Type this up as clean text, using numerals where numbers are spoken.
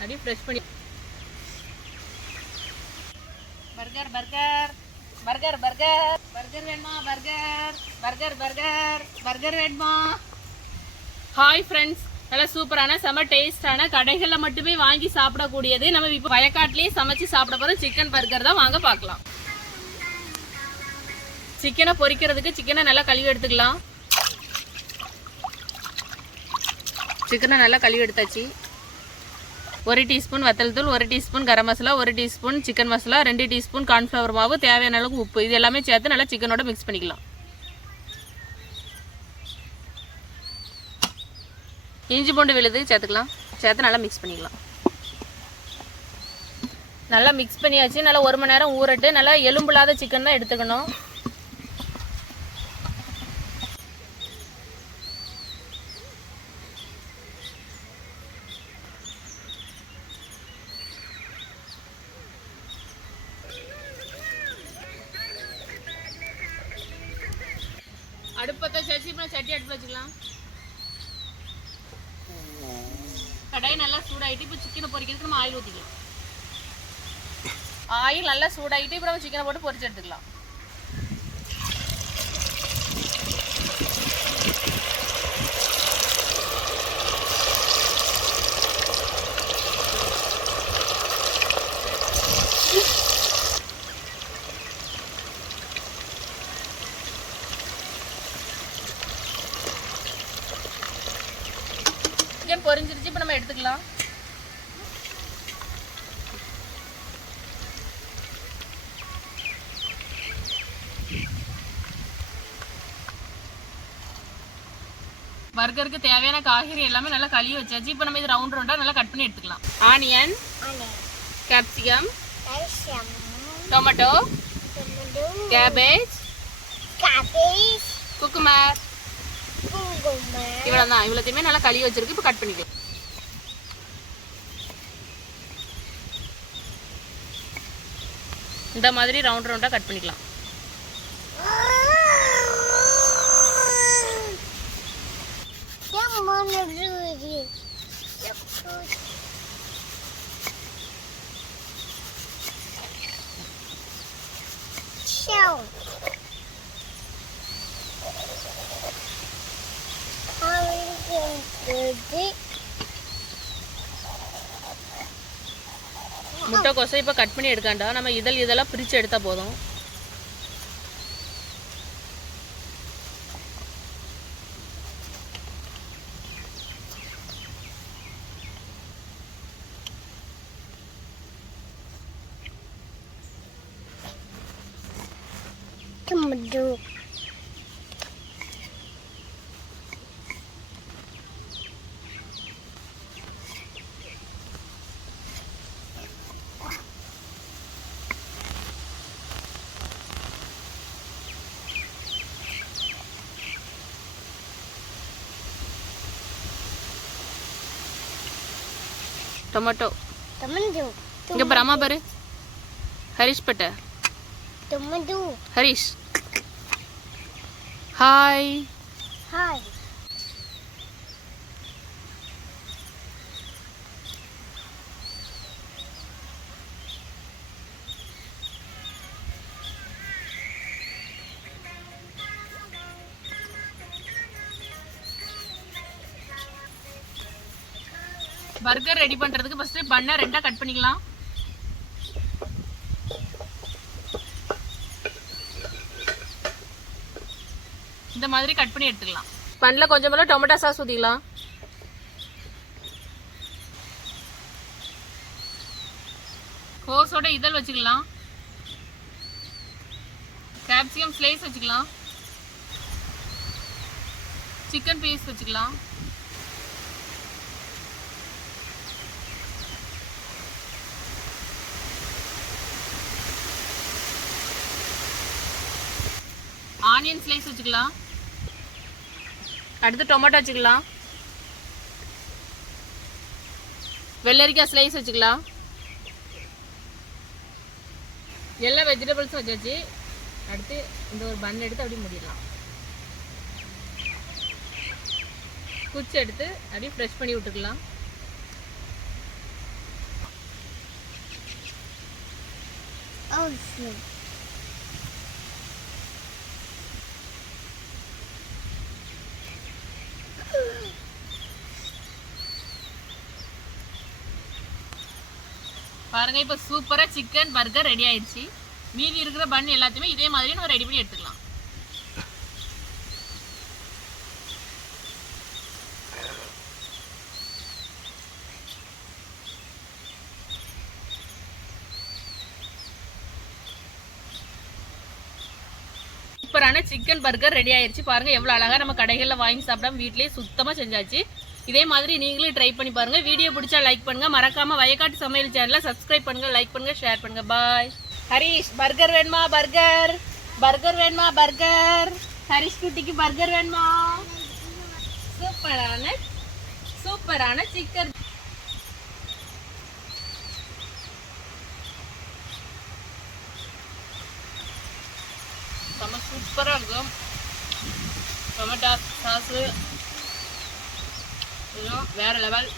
அப்படியே ஃப்ரெஷ் பண்ணி burger burger burger burger burger வேணுமா பர்கர் பர்கர் பர்கர் பர்கர் வேணுமா? ஹாய் ஃப்ரெண்ட்ஸ், நல்லா சூப்பரான செம டேஸ்டான கடைகளில் மட்டுமே வாங்கி சாப்பிடக்கூடியது நம்ம இப்போ வயக்காட்டிலேயே சமைச்சு சாப்பிட போகிறோம் சிக்கன் பர்கர் தான். வாங்க பார்க்கலாம். சிக்கனை பொரிக்கிறதுக்கு சிக்கனை நல்லா கழுவி எடுத்துக்கலாம். சிக்கனை நல்லா கழுவி எடுத்தாச்சு. 1 டீஸ்பூன் வத்தல் தூள், 1 teaspoon garam masala, 1 teaspoon chicken masala, 2 teaspoon cornflour மாவு, தேவையான அளவுக்கு உப்பு, இது எல்லாமே சேர்த்து நல்லா சிக்கனோட மிக்ஸ் பண்ணிக்கலாம். இஞ்சி பூண்டு விழுது சேர்த்துக்கலாம். சேர்த்து நல்லா மிக்ஸ் பண்ணிக்கலாம். நல்லா மிக்ஸ் பண்ணியாச்சு. நல்லா 1 மணி நேரம் ஊறட்டு. நல்லா எலும்பில்லாத சிக்கன் தான் எடுத்துக்கணும். அடுப்பத்தை சட்டி அடுப்பில் வச்சுக்கலாம். கடாய் நல்லா சூடாகிட்டு இப்போ சிக்கனை பொரிக்கிறதுக்கு நம்ம ஆயில் ஊற்றிக்கலாம். ஆயில் நல்லா சூடாகிட்டு இப்போ நம்ம சிக்கனை போட்டு பொரிச்சு எடுத்துக்கலாம். சிக்கன் பொரிஞ்சிருச்சு. இப்போ நம்ம எடுத்துக்கலாம். பர்கருக்கு தேவையான காய்கறி எல்லாமே நல்லா கழுவி வச்சாச்சு. இப்போ நம்ம இது ரவுண்ட் ரவுண்டாக நல்லா கட் பண்ணி எடுத்துக்கலாம். Onion, capsicum, tomato, cabbage, cucumber, இவ்வளவுதான். இவ்வளோத்தையுமே நல்லா கழுவி வச்சிருக்கு. இப்போ கட் பண்ணிக்கலாம். இந்த மாதிரி ரவுண்ட் ரவுண்டா கட் பண்ணிக்கலாம். முட்டைக்கோசை இப்போ கட் பண்ணி எடுக்காண்டா. நம்ம இதெல்லாம் பிரித்து எடுத்தால் போதும். टोमेटो இங்க பிரமா பாரு. ஹரிஷ் பட்ட tomato. Harish hi hi. Burger ready பண்றதுக்கு ஃபர்ஸ்ட் பண்ணை 2ஆ கட் பண்ணிக்கலாம். இந்த மாதிரி கட் பண்ணி எடுத்துக்கலாம். பண்ணல கொஞ்சம் டொமேட்டோ சாஸ் ஊத்திக்கலாம். கோஸோட இதழ் வச்சுக்கலாம். கேப்சிகம் ஸ்லைஸ் வச்சுக்கலாம். சிக்கன் பீஸ் வச்சுக்கலாம். ஆனியன் ஸ்லைஸ் வச்சுக்கலாம். அடுத்து டொமேட்டோ வச்சுக்கலாம். வெள்ளரிக்காய் ஸ்லைஸ் வச்சுக்கலாம். எல்லா வெஜிடபிள்ஸும் வச்சாச்சு. அடுத்து இந்த ஒரு பன் எடுத்து அப்படியே மூடிடலாம். குச்சி எடுத்து அப்படியே ஃப்ரெஷ் பண்ணி விட்டுக்கலாம். பாருங்க இப்போ சூப்பரா சிக்கன் பர்கர் ரெடி ஆயிடுச்சு. மீதி இருக்கிற பன் எல்லாத்தையுமே இதே மாதிரி நம்ம ரெடி பண்ணி எடுத்துக்கலாம். சூப்பரான சிக்கன் பர்கர் ரெடி ஆயிடுச்சு. பாருங்க எவ்வளவு அழகா நம்ம கடைகளில் வாங்கி சாப்பிடாம வீட்லயே சுத்தமா செஞ்சாச்சு. இதே மாதிரி நீங்களும் ட்ரை பண்ணி பாருங்க. வீடியோ பிடிச்சா லைக் பண்ணுங்க, மறக்காம வயக்காட்டு சமையல் சேனலை சப்ஸ்கிரைப் பண்ணுங்க, லைக் பண்ணுங்க, ஷேர் பண்ணுங்க. பாய். ஹரிஷ் பர்கர் வேணுமா? பர்கர் பர்கர் வேணுமா? பர்கர். ஹரிஷ் குட்டிக்கு பர்கர் வேணுமா? சூப்பரான சூப்பரான சிக்கன். செம்ம சூப்பராக இருக்கும். டொமேட்டோ சாஸு வேற லெவல்.